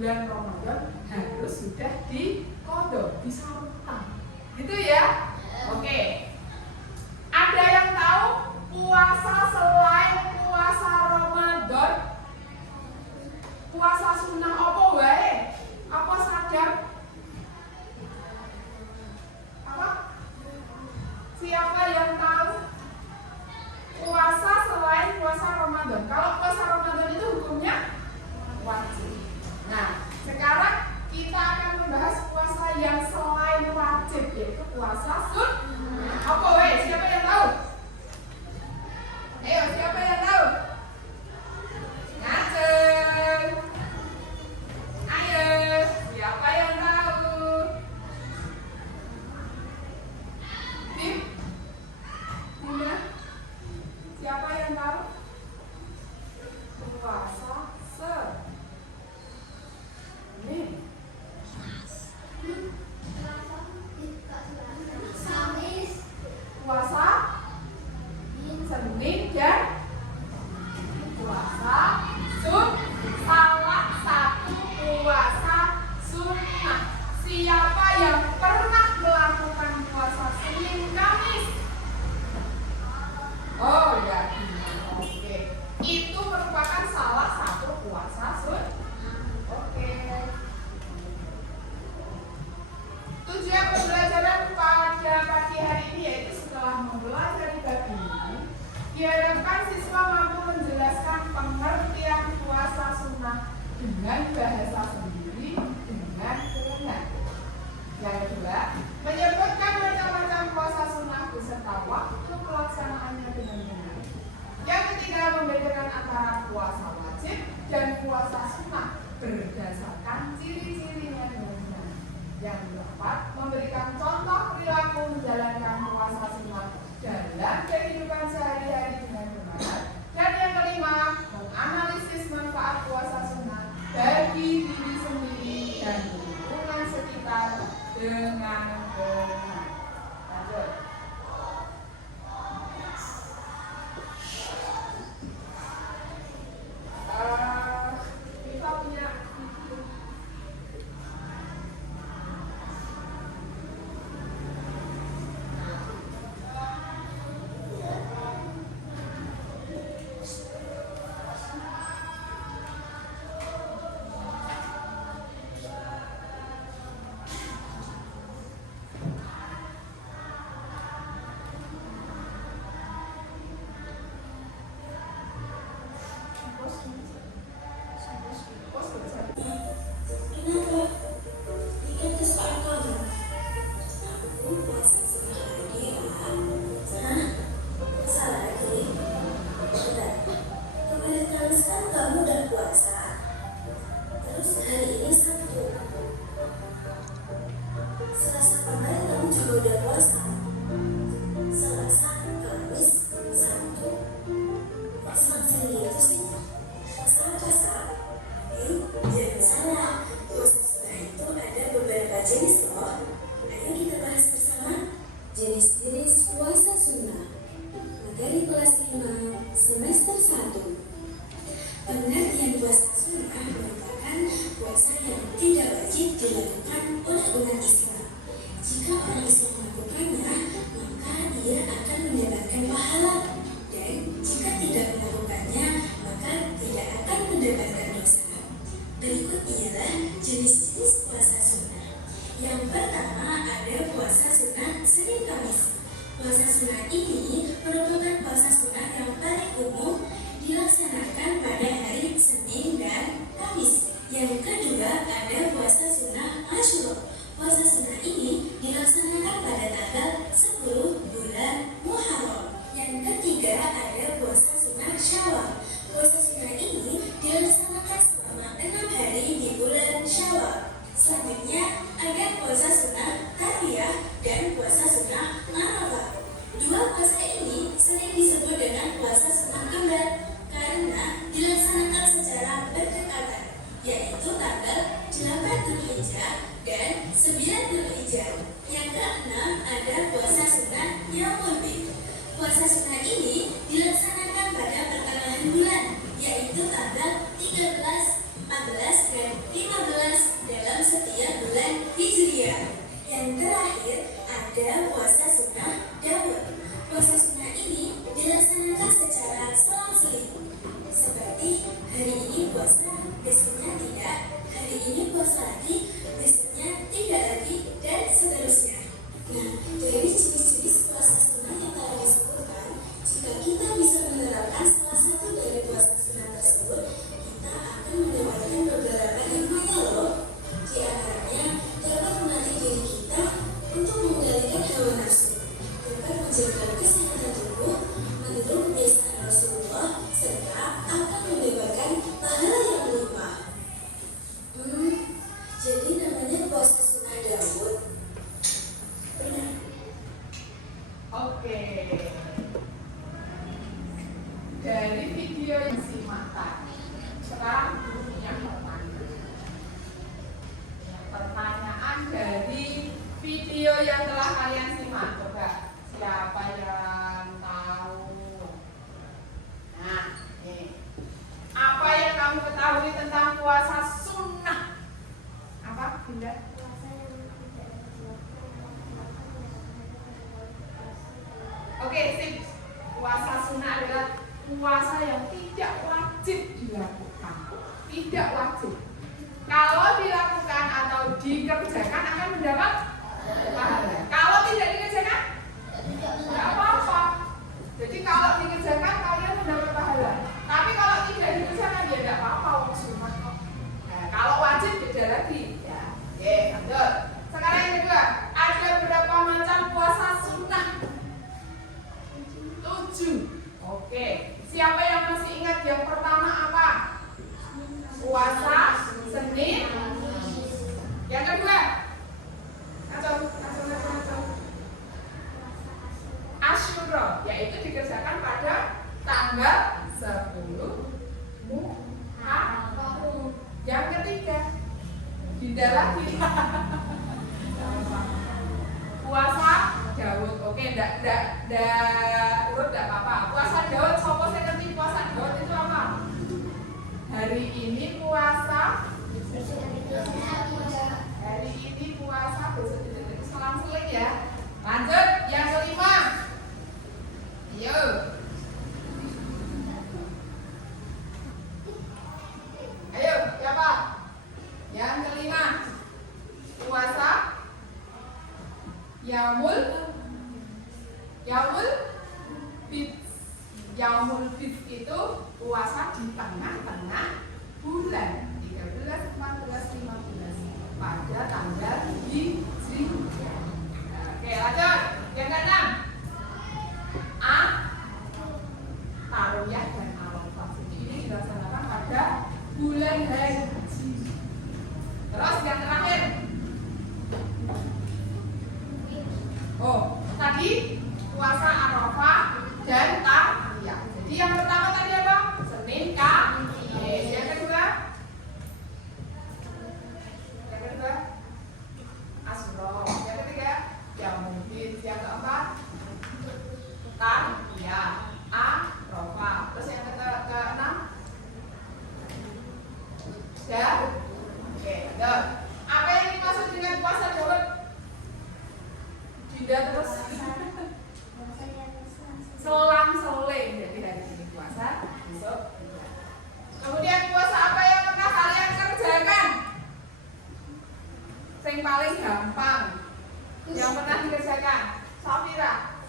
bulan Ramadan harus sudah diqadha, disarutan. Gitu ya? Oke. Ada yang tahu puasa selain puasa Ramadan? Puasa sunnah apa wae? Apa sadar? Apa? Siapa yang tahu? Puasa selain puasa Ramadan. Kalau puasa Ramadan itu hukumnya wajib. Nah, sekarang kita akan membahas puasa yang selain wajib, yaitu puasa sunnah. Apa weh? Siapa yang tahu? Ayo, siapa yang tahu? Ngaceng. Ayo, siapa yang tahu? Tim? Bunda? Siapa yang tahu? Puasa Senin. Puasa Senin dan puasa salah satu puasa sunnah. Siapa yang pernah melakukan puasa Senin Kamis? Oh ya, oke. Itu merupakan salah satu puasa sunnah. Oke. Tujuan pembelajaran pada pagi hari ini yaitu setelah mempelajari bab ini, diharapkan siswa mampu menjelaskan pengertian puasa sunnah dengan bahasa sendiri dengan benar. Yang kedua, menyebutkan macam-macam puasa sunnah beserta waktu pelaksanaannya dengan benar. Yang ketiga, membedakan antara puasa wajib dan puasa sunnah berdasarkan ciri-cirinya dengan benar. Yang keempat, memberikan contoh perilaku menjalankan puasa sunnah dalam kehidupan sehari-hari dengan benar. Dan yang kelima, menganalisis manfaat puasa sunnah bagi diri sendiri dan lingkungan sekitar dengan benar. Lanjut. Kita punya Puasa sunnah ini dilaksanakan pada pertengahan bulan, yaitu tanggal 13, 14, dan 15 Dan terakhir ada puasa sunnah Daud. Puasa sunnah ini dilaksanakan secara selang-seling. Seperti hari ini puasa, besoknya tidak, hari ini puasa lagi, besoknya tidak lagi, dan seterusnya. Nah, dari jenis-jenis puasa sunnah yang telah disebutkan, jika kita bisa menerapkan salah satu dari puasa sunnah tersebut, kita akan mendapatkan beberapa hikmahnya loh. Di antaranya, dapat melatih diri kita untuk mengendalikan hawa nafsu, dapat menjaga kesehatan tubuh, meniru kebiasaan Rasulullah, serta akan mendapatkan pahala yang melimpah. Jadi namanya puasa sunnah Daud. Benar. Oke. Dari video yang simak tadi, sekarang gurunya bertanya. Pertanyaan dari video yang telah kalian simak, coba siapa yang tahu? Nah, ini apa yang kamu ketahui tentang puasa sunnah? Apa, Dinda? Oke, sip. Puasa sunnah adalah puasa yang tidak wajib dilakukan. Tidak wajib. Kalau dilakukan atau dikerjakan akan mendapat pahala. Kalau tidak dikerjakan, tidak apa-apa. Jadi kalau dikerjakan kalian mendapat pahala. Tapi kalau tidak dikerjakan ya tidak apa-apa. Sunat kok. Nah, kalau wajib beda lagi. Ya, oke, lanjut. Sekarang yang kedua, ada berapa macam puasa sunnah? 7. Oke, siapa yang masih ingat yang pertama apa? Puasa Senin. Yang kedua, Asyura, yaitu dikerjakan pada tanggal 10 Muharram. Yang ketiga, Dinda lagi. Puasa Daud. Oke, enggak urut enggak apa-apa. Puasa Daud, sopo saya ngerti puasa Daud itu apa? Hari ini puasa, hari ini puasa, besok tidak selang-seling ya. Lanjut, yang kelima. Ayo. Ayo, siapa? Yang kelima. Puasa Yaumul Bid itu puasa di tengah-tengah bulan 13, 14, 15 pada tanggal Hijriah. Oke, lanjut. Yang keenam. Tarwiyah dan Arafah. Ini dilaksanakan pada bulan Haji. Terus yang terakhir. Tadi puasa Arafah dan Tarwiyah. Jadi yang pertama tadi apa? Senin, Kamis. Yang kedua Asyura. Yang ketiga Yaumul Bid. Yang keempat Tarwiyah, Arafah. Terus yang keenam Oke, lanjut. Apa yang dimaksud dengan puasa Daud? Tidak terus selang-seling. Jadi hari ini puasa, besok tidak. Kemudian puasa apa yang pernah kalian kerjakan? Yang paling gampang yang pernah dikerjakan, Safira.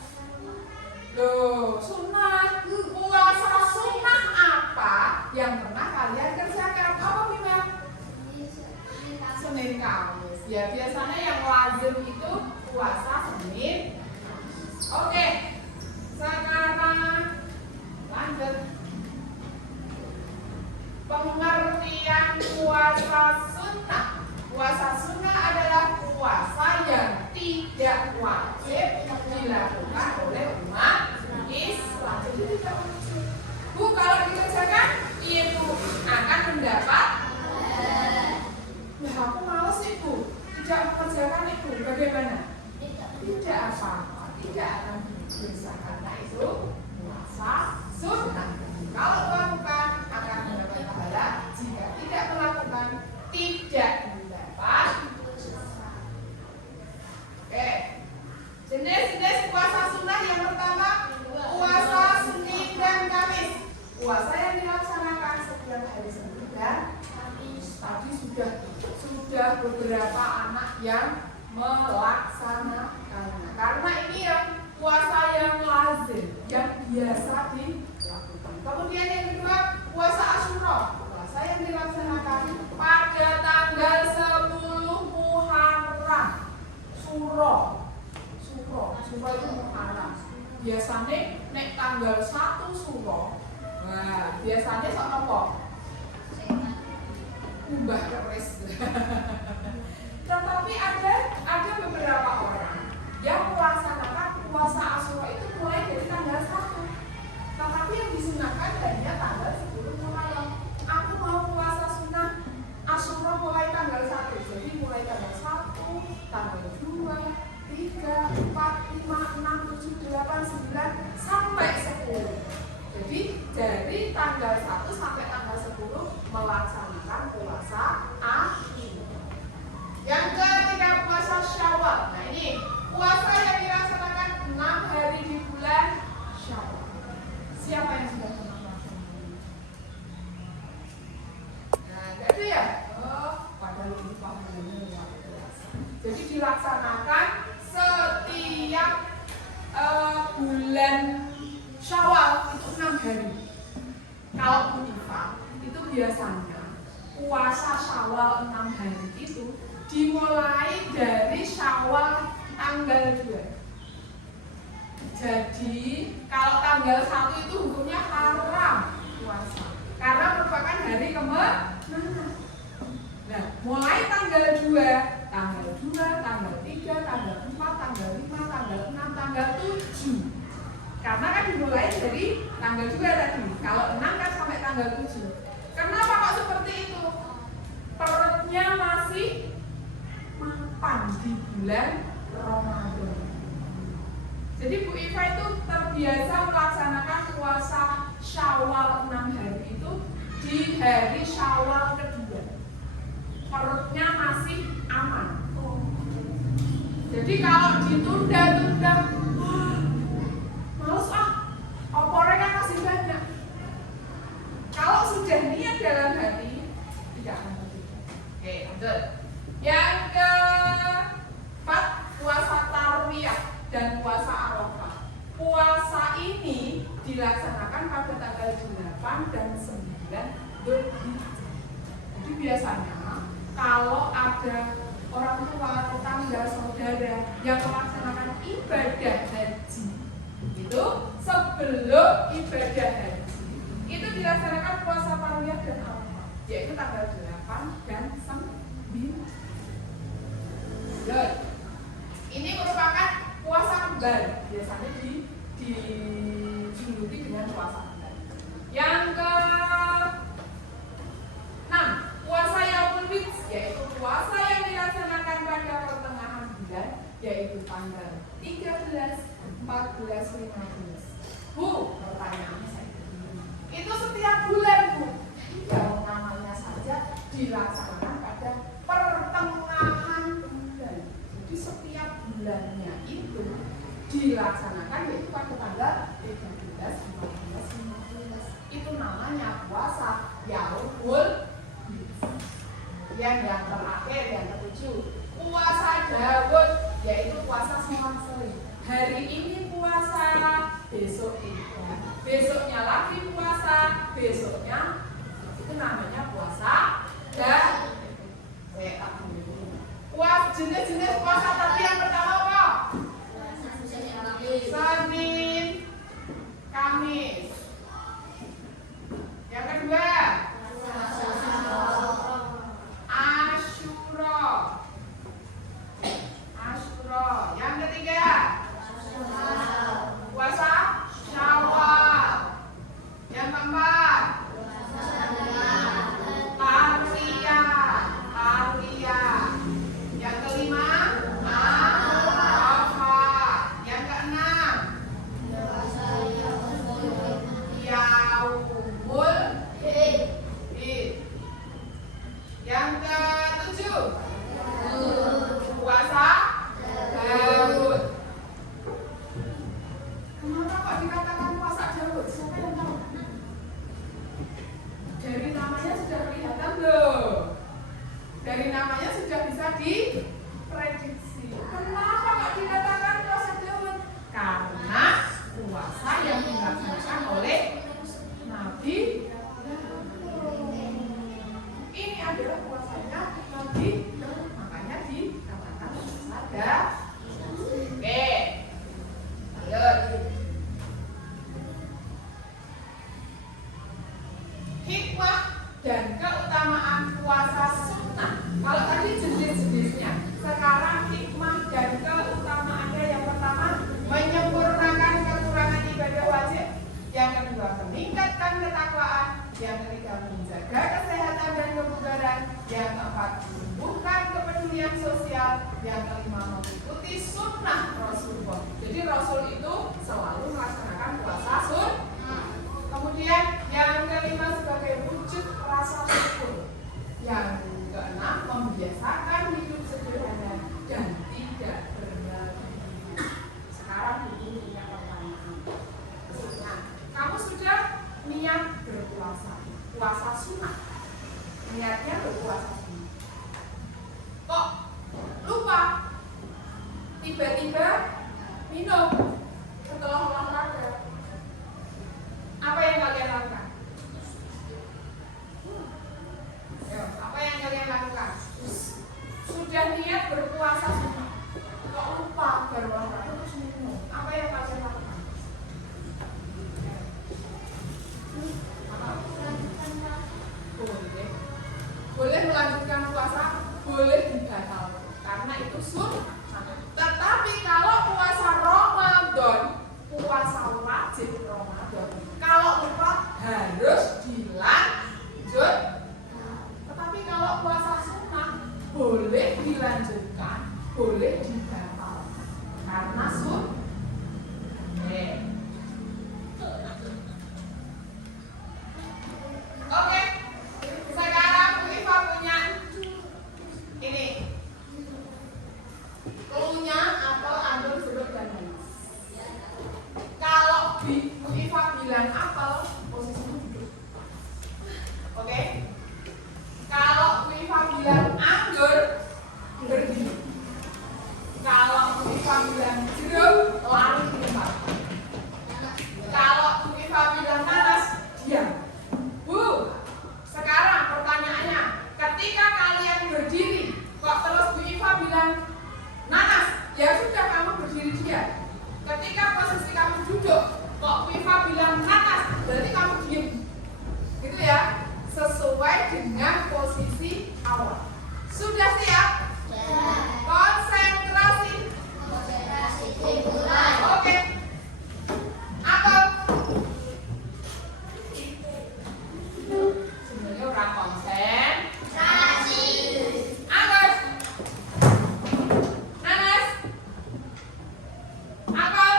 Loh, sunnah. Puasa sunnah apa yang pernah kalian kerjakan? Apa Mima? Senin Kamis. Ya biasanya yang lazim itu puasa Senin. Oke. Sekarang lanjut. Pengertian puasa sunnah. Puasa sunnah adalah puasa yang tidak wajib dilakukan oleh umat Islam. Jadi tidak wajib. Bu, kalau dikerjakan, ibu akan mendapat. Ya, aku males ibu, tidak mengerjakan ibu. Bagaimana? Tidak apa-apa, tidak akan dosa karena itu puasa sunnah. Kalau melakukan akan mendapat pahala, jika tidak melakukan tidak mendapat dosa. sudah beberapa anak yang melaksanakannya. Karena ini yang puasa yang lazim, yang biasa dilakukan. Kemudian yang kedua, puasa Asyura, puasa yang dilaksanakan pada tanggal 10 Muharram. Suro itu Muharram. Biasanya nek tanggal 1 Suro. Nah, biasanya sok apa? Ubah keris. Tetapi ada beberapa orang yang melaksanakan puasa Asyura itu mulai dari tanggal 1. Tetapi yang disunahkan hanya tanggal 10 Muharram. Aku mau puasa sunnah Asyura mulai tanggal 1. Jadi mulai tanggal 1, tanggal 2, 3, 4, 5, 6, 7, 8, 9 sampai 10. Jadi dari tanggal 1 sampai tanggal 10 melaksanakan puasa Asyura. Yang ketiga, puasa Syawal. Nah, ini puasa yang dilaksanakan 6 hari di bulan Syawal. Siapa yang sudah pernah melaksanakan? Nah, jadi ya, padahal ini pahalanya luar biasa. Jadi dilaksanakan setiap bulan Syawal itu 6 hari. Kalau Budifa itu biasanya puasa Syawal 6 hari itu dimulai dari Syawal tanggal 2. Jadi kalau tanggal 1 itu hukumnya haram puasa karena merupakan hari kemenangan. Nah, mulai tanggal 2, tanggal 3, tanggal 4, tanggal 5, tanggal 6, tanggal 7. Karena kan dimulai dari tanggal 2 tadi. Kalau 6 kan sampai tanggal 7. Kenapa kok seperti itu? Perutnya masih mapan di bulan Ramadan. Jadi Bu Iva itu terbiasa melaksanakan puasa Syawal 6 hari itu di hari Syawal kedua. Perutnya masih aman. Jadi kalau ditunda-tunda, males opornya kan masih banyak. Kalau sudah niat dalam hati, tidak akan begitu. Oke, lanjut. Yang keempat, puasa Tarwiyah dan puasa Arafah. Puasa ini dilaksanakan pada tanggal 8 dan 9 Dzulhijjah. Jadi biasanya kalau ada orang tua, tetangga, saudara yang melaksanakan ibadah haji itu sebelum ibadah haji itu dilaksanakan puasa Tarwiyah dan Arafah, yaitu tanggal 8 dan 9. Ini merupakan puasa kembar, biasanya dijuluki dengan puasa kembar. Yang ke-6, puasa Yaumul Bid, yaitu puasa yang dilaksanakan pada pertengahan bulan, yaitu tanggal 13, 14, 15. Bu, pertanyaan saya, itu setiap bulan, Bu? Ya, namanya saja dilaksanakan pada pertengahan bulan. Jadi setiap bulannya itu dilaksanakan yaitu pada tanggal 13, 14, 15. Itu namanya puasa Yaumul Bid. Yang terakhir, yang ke-7, puasa Daud, yaitu puasa selang-seling. Hari ini puasa, besok tidak. Besoknya lagi puasa, besoknya itu namanya puasa Daud. Jenis-jenis puasa tadi yang pertama apa? Senin, Kamis. Yang kedua, Asyura. Yang ketiga, puasa Syawal. Yang keempat, Tarwiyah. Yang kelima, Arafah. Yang keenam, Yaumul Bid. Yang ke-7, puasa Daud. Kenapa kok dikatakan puasa Daud? Siapa yang tahu? Dari namanya sudah kelihatan loh. Dari namanya sudah bisa diprediksi. Kenapa kok dikatakan puasa Daud? Karena puasa yang dilaksanakan oleh Nabi Daud. Ini adalah puasanya Nabi Daud, makanya dikatakan puasa Daud. Oke, lanjut. Hikmah dan keutamaan puasa sunnah. Kalau tadi jenis-jenisnya, sekarang hikmah dan keutamaannya. Yang pertama, menyempurnakan kekurangan ibadah wajib. Yang kedua, meningkatkan ketakwaan. Yang ketiga, menjaga kesehatan dan kebugaran. Yang keempat, menumbuhkan kepedulian sosial. Yang kelima, mengikuti sunnah Rasulullah. Jadi Rasul itu selalu melaksanakan puasa sunnah. Kemudian yang kelima, sebagai wujud rasa syukur. Yang keenam, membiasakan hidup sederhana dan tidak berlebihan. Sekarang ini punya pertanyaan. Maksudnya, kamu sudah niat berpuasa, puasa sunnah. Niatnya berpuasa sunnah. Kok lupa? Tiba-tiba minum setelah olahraga. Apa yang kalian lakukan? Apa yang kalian lakukan? Sudah niat berpuasa sunnah, kok lupa baru olahraga terus minum. Apa yang kalian lakukan? Boleh melanjutkan puasa, boleh dibatalkan karena itu sunnah. Tetapi kalau puasa Ramadan, puasa wajib Ramadan, kalau lupa harus dilanjut. Tetapi kalau puasa sunnah boleh dilanjutkan, boleh dibatalkan karena sunnah. Oke. Sekarang Bu Iva punya ini cluenya apel, anggur, jeruk, dan manis. Kalau Bu Iva bilang apel, posisinya duduk. Oke? Kalau Bu Iva bilang anggur, berdiri. Kalau Bu Iva bilang jeruk, lari ke depan. Kalau Bu Iva bilang nanas, diam. Bu, sekarang pertanyaannya, ketika kalian berdiri, kok terus Bu Iva bilang nanas, ya sudah kamu berdiri dia. Ketika posisi kamu duduk, kok Bu Iva bilang nanas, berarti kamu diam. Gitu ya, sesuai dengan posisi awal. Sudah siap? Konsentrasi. Oke. Apa? Sebenarnya orang konsen. Anggur. Nanas. Apel.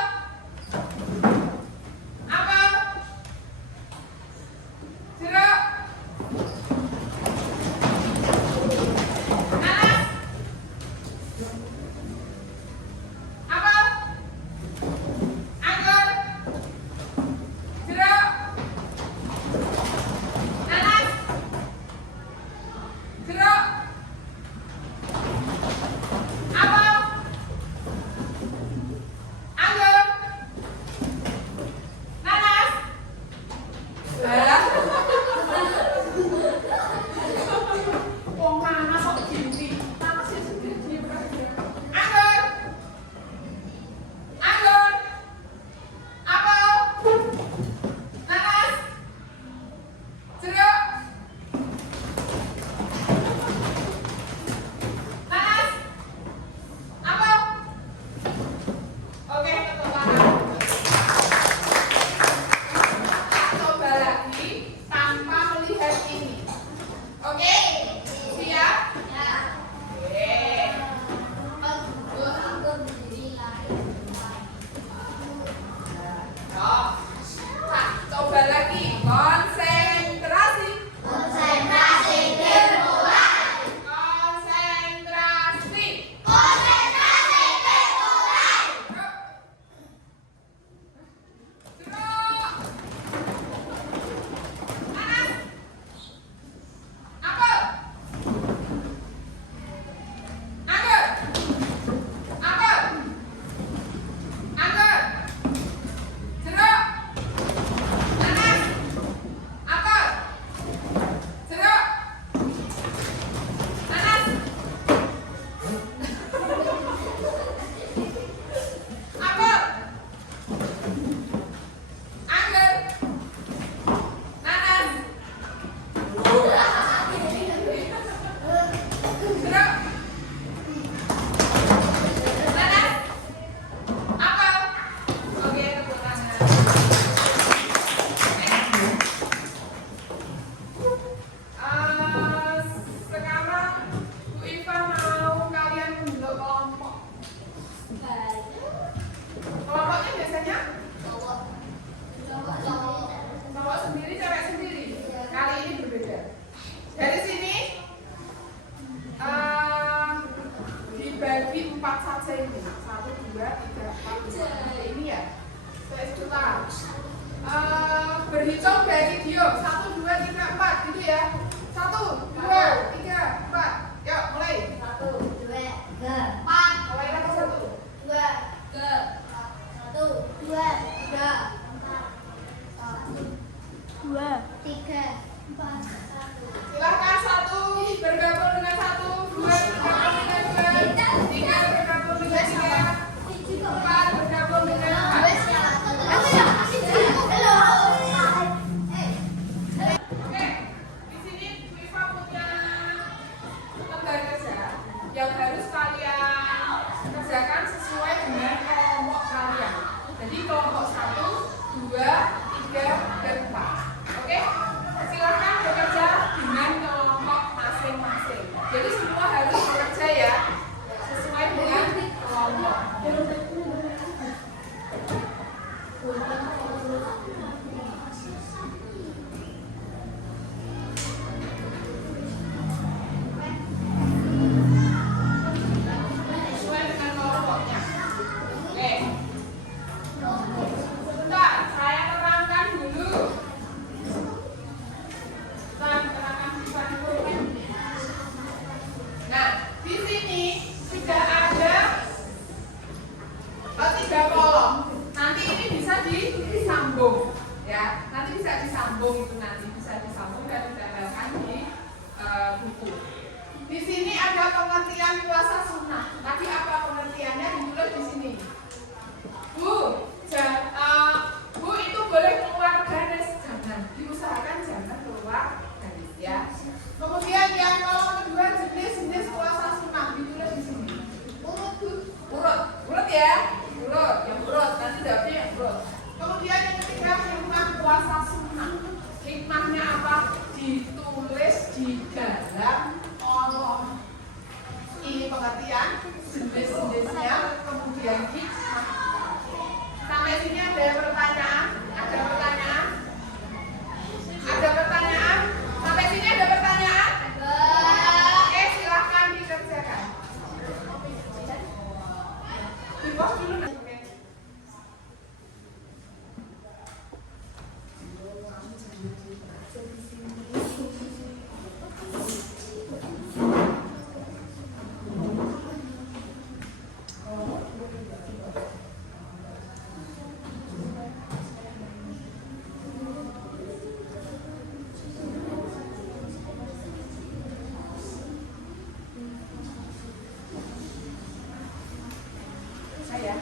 Jeruk. 4 saja ini. 1, 2, 3, 4, 5. Ini ya. Saya sebentar. Berhitung dari Gium. 1, 2, 3, 4 gitu ya. 1, 2, 3, 4. Yuk mulai. 1, 2, 3, 4. Mulai lagi 1. 2, 3, 1, 2, 3, 4, 2, 3, 4, 1. Silakan 1 bergabung dengan 1, 2 bergabung dengan 2, 3 bergabung dengan 3, 4 bergabung dengan 4. Oke, di sini Wifa punya lembar kerja yang harus kalian kerjakan sesuai dengan kelompok kalian. Jadi kelompok 1, 2, 3, dan 4. Oke, silakan bekerja dengan kelompok masing-masing. Jadi semua harus bekerja ya sesuai dengan kelompok. Sesuai dengan kelompoknya. Oke. Sebentar, saya terangkan dulu. Nah, di sini sudah ada 3 kolom. Nanti ini bisa disambung, ya. Nanti bisa disambung itu nanti bisa disambung dan ditempelkan di buku. Di sini ada pengertian puasa sunnah. Tadi apa pengertiannya ditulis di sini. Bu itu boleh keluar garis, jangan diusahakan jangan keluar garis ya. Kemudian yang kolom kedua jenis puasa sunnah ditulis di sini. Urut ya, yang urut. Nanti jawabnya yang urut. Kemudian yang ketiga hikmah puasa sunnah. Hikmahnya apa? Ditulis di dalam kolom. Ini pengertian jenis-jenisnya, kemudian hikmah. Sampai sini ada pertanyaan? Ada pertanyaan? Ada pertanyaan? Sampai sini ada pertanyaan? Oke, silahkan dikerjakan. Di pos dulu nanti. Saya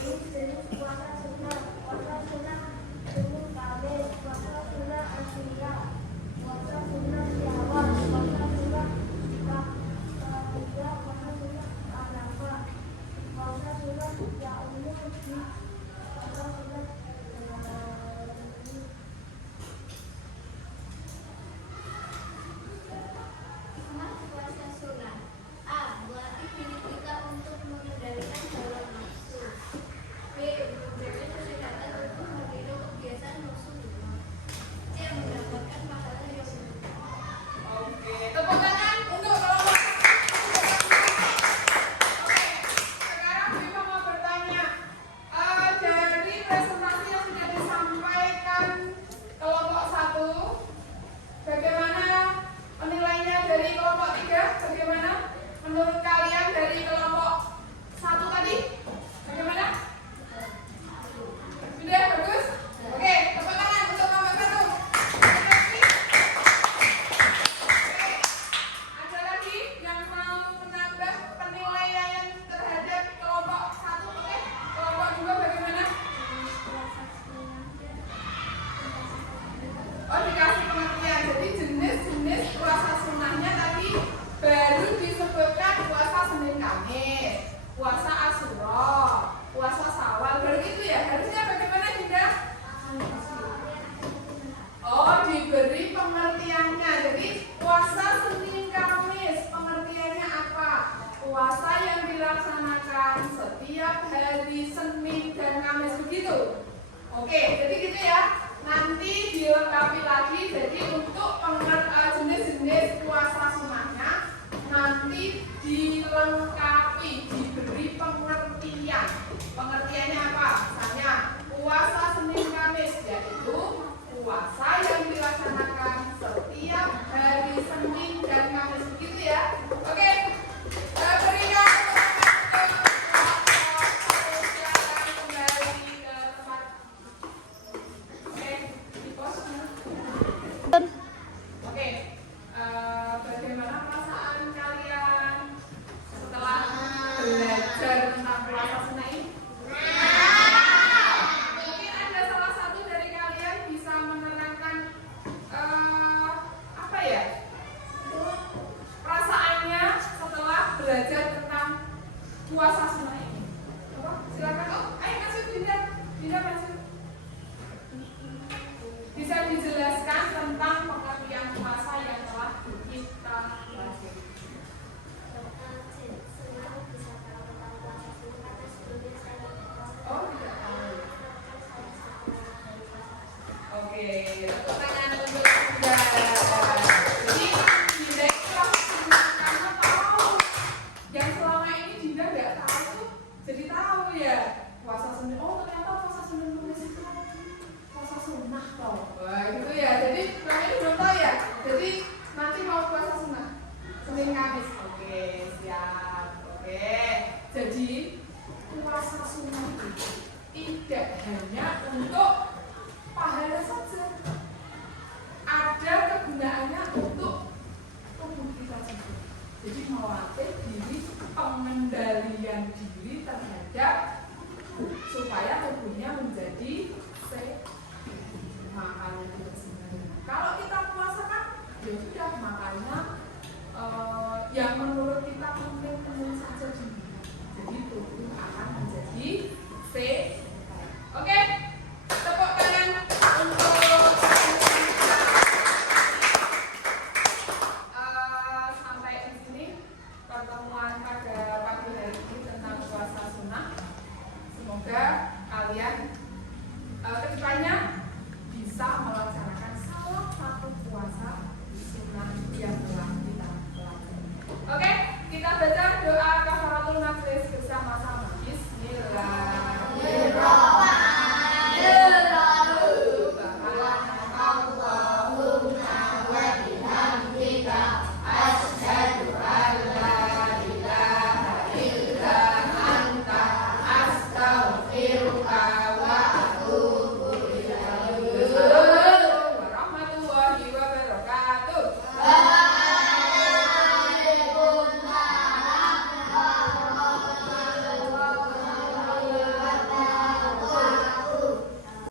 ini jenis puasa sunnah. Puasa sunnah Senin Kamis, puasa sunnah Asyura, puasa sunnah Syawal, puasa sunnah Dzulhijjah, puasa sunnah Arafah, puasa sunnah Yaumul Bid, puasa sunnah puasa sunnah. A. Melatih diri kita untuk mengendalikan hawa nafsu. B. Menjaga kesehatan untuk meniru kebiasaan Rasulullah. C. Mendapatkan pahala yang sempurna. Oke, tepuk tangan untuk kelompok. Oke, sekarang Bima mau bertanya. Dari presentasi yang sudah disampaikan kelompok 1, bagaimana penilaiannya dari kelompok 3? Bagaimana menurut kalian dari kelompok 1 tadi? Bagaimana? Sudah bagus? Oke, tepuk tangan untuk kelompok 1. Ada lagi yang mau menambah penilaian terhadap kelompok 1? Oke, kelompok 2 bagaimana? Oh, dikasih pengertian. Jadi jenis-jenis puasa sunnahnya tadi baru disebutkan puasa Senin Kamis, puasa Asyura, puasa Syawal. Baru itu ya. Harusnya bagaimana Dinda? Oh, diberi pengertiannya. Jadi puasa Senin Kamis pengertiannya apa? Puasa yang dilaksanakan setiap hari Senin dan Kamis, begitu. Oke, jadi gitu ya. Nanti dilengkapi lagi. Jadi untuk jenis-jenis puasa sunnahnya nanti dilengkapi, diberi pengertian. Pengertiannya apa? Misalnya puasa Senin Kamis yaitu puasa yang dilaksanakan setiap hari Senin dan Kamis, begitu ya. Oke, berikan silakan kembali ke tempat. Oke, di pos. Oke, bagaimana perasaan kalian setelah belajar tentang puasa sunnah ini? Mungkin ada salah satu dari kalian bisa menerangkan apa ya? Perasaannya setelah belajar tentang puasa sunnah ini. Apa? Silakan. Oh, ayo masuk Dinda. Dinda masuk. Bisa dijelaskan tentang pengertian puasa yang telah kita pelajari. Oh, tidak tahu. Oke, tepuk tangan untuk Dinda. Jadi Dinda itu langsung karena tahu yang selama ini Dinda nggak tahu, jadi tahu ya puasa Senin. Oh, ternyata puasa Senin Kamis itu puasa sunnah toh. Wah, gitu ya. Jadi selama ini belum tahu ya. Jadi nanti mau puasa sunnah Senin Kamis. Oke, siap. Oke. Jadi puasa sunnah itu tidak hanya untuk pahala saja. Ada kegunaannya untuk tubuh kita juga. Jadi melatih diri, pengendalian diri terhadap supaya tubuhnya menjadi sehat. Makannya juga sebenarnya. Kalau kita puasa kan, ya sudah makannya yang menurut kita penting saja dulu. Jadi tubuh akan menjadi sehat. Oke, tepuk tangan untuk sampai di sini pertemuan pada pagi hari ini tentang puasa sunnah. Semoga kalian kedepannya bisa melaksanakan salah satu puasa sunnah yang telah kita pelajari. Oke, kita baca